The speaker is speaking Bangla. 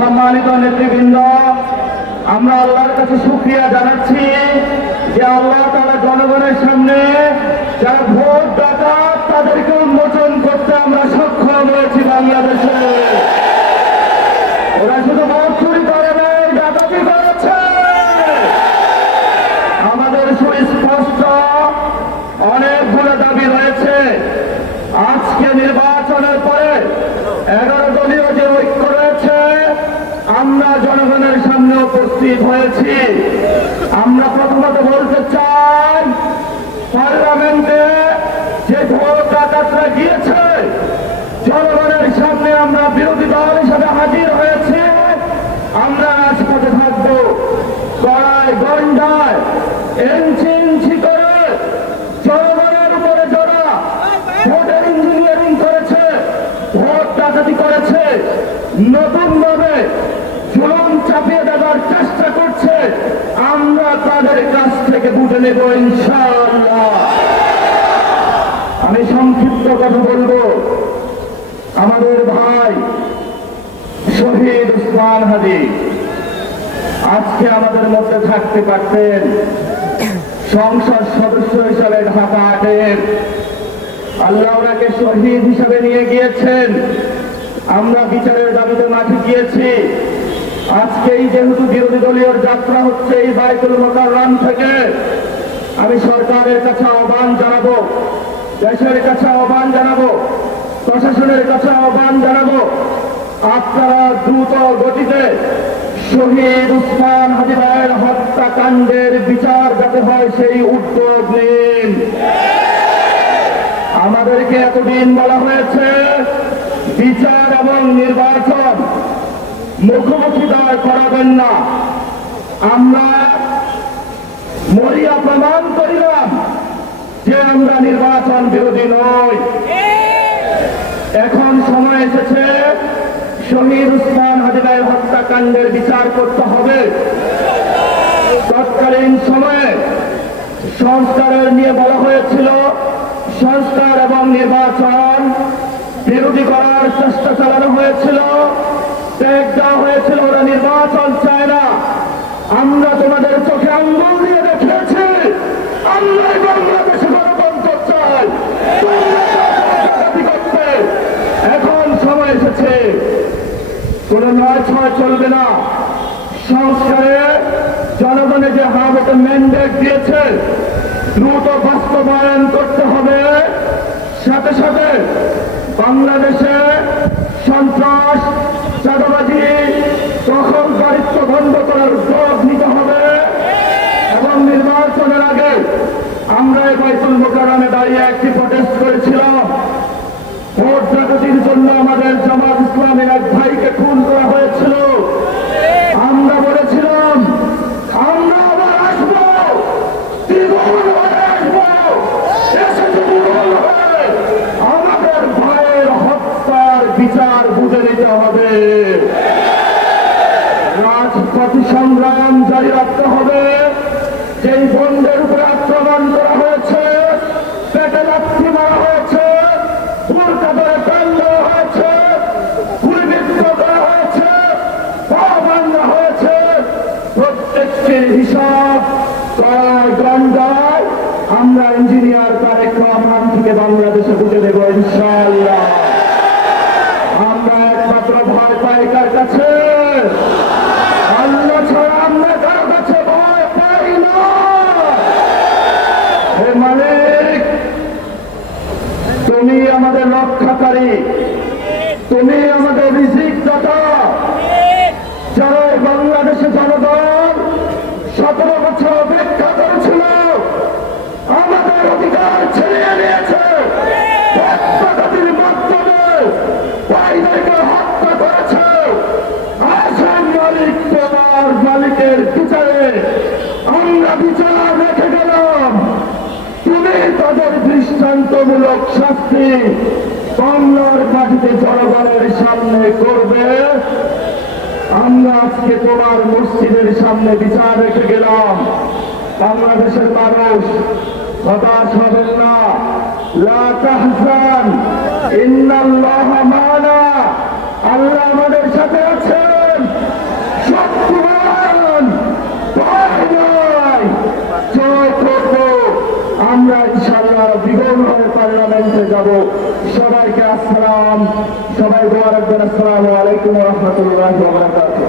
সম্মানিত নেতৃবৃন্দ, আমরা আল্লাহর কাছে শুকরিয়া জানাচ্ছি যে আল্লাহ তাআলা জনগণের সামনে যারা ভোট দাতা তাদেরকে উন্মোচন করতে আমরা সক্ষম হয়েছি। বাংলাদেশে ওরা শুধু ভোট চুরি করে নাই, ডাকাতি করেছে। আমাদের সুস্পষ্ট অনেকগুলো দাবি রয়েছে। আজকে নির্বাচনের পরে 11 দলীয় যে ঐক্য রয়েছে, আমরা জনগণের সামনে উপস্থিত হয়েছি। আমরা প্রথমত বলতে চাই, পার্লামেন্টে যে ভোট ডাকাতরা গিয়েছে, জনগণের সামনে আমরা বিরোধী দল হিসাবে হাজির হয়েছি। আমরা রাজপথে থাকবো, গড়ায় গন্ডায় ইঞ্চি ইঞ্চি করে জনগণের উপরে যারা ভোটের ইঞ্জিনিয়ারিং করেছে, ভোট ডাকাতি করেছে, নতুন ভাবে জুলুম চাপিয়ে দেওয়ার চেষ্টা করছে, আমরা তাদের কাছ থেকে বুঝে নেব ইনশাআল্লাহ। আমি সংক্ষিপ্ত কথা বলবো। আমাদের ভাই শহীদ উসমান হাদী আজকে আমাদের মধ্যে থাকতে পারতেন। সংসদ সদস্য হিসাবে ঢাকা 8-এর আল্লাহ ওনাকে শহীদ হিসাবে নিয়ে গিয়েছেন। আমরা বিচারের দাবিতে মাঠে গিয়েছি। আজকেই যেহেতু বিরোধী দলীয় যাত্রা হচ্ছে এই বাইতুল মোকাররম থেকে, আমি সরকারের কাছে আহ্বান জানাবো, দেশের কাছে আহ্বান জানাবো, প্রশাসনের কাছে আহ্বান জানাবো, আপনারা দ্রুত গতিতে শহীদ উসমান হাদী ভাইয়ের হত্যাকাণ্ডের বিচার যাতে হয় সেই উদ্যোগ নিন। আমাদেরকে এতদিন বলা হয়েছে বিচার এবং নির্বাচন মুখোমুখি দাঁড় করাবেন না। আমরা মরিয়া প্রমাণ করিলাম যে আমরা নির্বাচন বিরোধী নই। এখন সময় এসেছে শহীদ উসমান হাদী ভাইয়ের হত্যাকাণ্ডের বিচার করতে হবে। তৎকালীন সময়ে সংস্কারের নিয়ে বলা হয়েছিল, সংস্কার এবং নির্বাচন বিরোধী করার চেষ্টা চালানো হয়েছিল, ট্যাগ দেওয়া হয়েছিল, ওরা নির্বাচন চায় না। আমরা তোমাদের চোখে আঙ্গুল দিয়ে দেখিয়েছি আমরা বাংলাদেশে গণতন্ত্র চাই। এখন সময় এসেছে, কোন 9-6 চলবে না। সংস্কারে জনগণে যে হাতে ম্যান্ডেট দিয়েছে দ্রুত বাস্তবায়ন করতে হবে। সাথে সাথে বাংলাদেশে সন্ত্রাস, চাঁদাবাজি, দখলদারিত্ব বন্ধ করার উদ্যোগ নিতে হবে এবং নির্বাচনের আগে আমরা এই বাইতুল মোকাররমে দাঁড়িয়ে একটি প্রটেস্ট করেছিলাম। ভোট ডাকাতির জন্য আমাদের জামাত ইসলামের এক ভাইকে খুন করা হয়েছিল। আমরা বলেছিলাম আমরা আবার আসবো, দ্বিগুণ হয়ে আসবো, এসে দ্বিগুণ হয়ে আমাদের ভাইয়ের হত্যার বিচার বুঝে নিতে হবে। রাজপথে সংগ্রাম জারি রাখতে হবে। যেই বন্ধের উপরে আক্রমণ করা হয়েছে, পেটে লাথি মারা হয়েছে, বোরকা ধরে টান দেওয়া হয়েছে, গুলিবিদ্ধ করা হয়েছে, পা ভাঙা হয়েছে, প্রত্যেকটির হিসাব গন্ডায় আমরা ইঞ্জিনিয়ার তারেক রহমান থেকে বাংলাদেশে বুঝে দেব ইনশাআল্লাহ। আমরা একমাত্র ভয় পাই কার কাছে? আল্লাহ ছাড়া আমরা কারো কাছে ভয় পাই না। হে মালিক, তুমি আমাদের রক্ষাকারী, তুমি আমাদের রিজিক দাতা। যারা বাংলাদেশে জনগণ 17 বছর অপেক্ষা করেছিল, আমাদের অধিকার ছিনিয়ে নিয়েছে, হত্যাকারীর মাধ্যমে ভাইদেরকে হত্যা করেছে। আসেন মালিক, তোমার মালিকের বিচারে আমরা বিচার রেখে গেলাম। তুমি তাদের দৃষ্টান্তমূলক শাস্তি বাংলার মাটিতে জনগণের সামনে করবে। আমরা আজকে তোমার মসজিদের সামনে বিচার রেখে গেলাম। বাংলাদেশের মানুষ হতাশ হবেন না। লা তাহজান, ইন্নাল্লাহা মা'ানা। আল্লাহ আমাদের সাথে আছেন। ইনশাআল্লাহ দ্বিগুণ হয়ে পার্লামেন্টে যাব। সবাইকে আসসালাম, সবাই দোয়া রাখবেন। আসসালামু আলাইকুম ওয়া রাহমাতুল্লাহি ওয়া বারাকাতুহু।